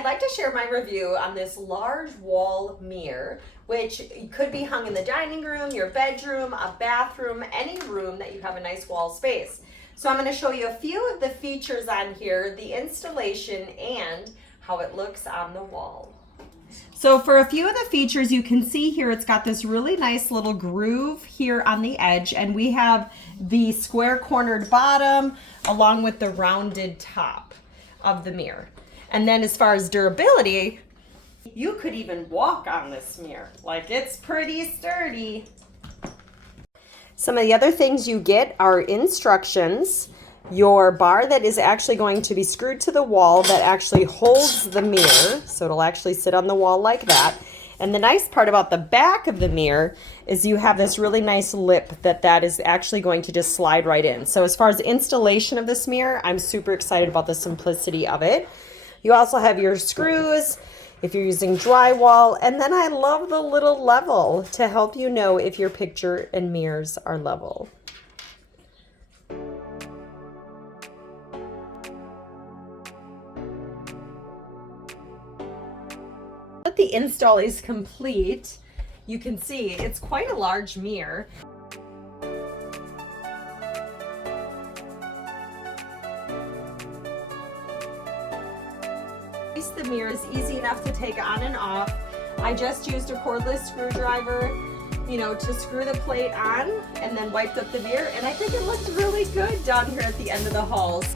I'd like to share my review on this large wall mirror, which could be hung in the dining room, your bedroom, a bathroom, any room that you have a nice wall space. So I'm going to show you a few of the features on here, the installation, and how it looks on the wall. So for a few of the features, you can see here it's got this really nice little groove here on the edge, and we have the square cornered bottom along with the rounded top of the mirror. And then as far as durability, you could even walk on this mirror. Like, it's pretty sturdy. Some of the other things you get are instructions, your bar that is actually going to be screwed to the wall that actually holds the mirror, so it'll actually sit on the wall like that. And the nice part about the back of the mirror is you have this really nice lip that is actually going to just slide right in. So as far as installation of this mirror, I'm super excited about the simplicity of it. You also have your screws if you're using drywall, and then I love the little level to help you know if your picture and mirrors are level. That the install is complete, you can see it's quite a large mirror. The mirror is easy enough to take on and off. I just used a cordless screwdriver, to screw the plate on, and then wiped up the mirror, and I think it looks really good down here at the end of the halls.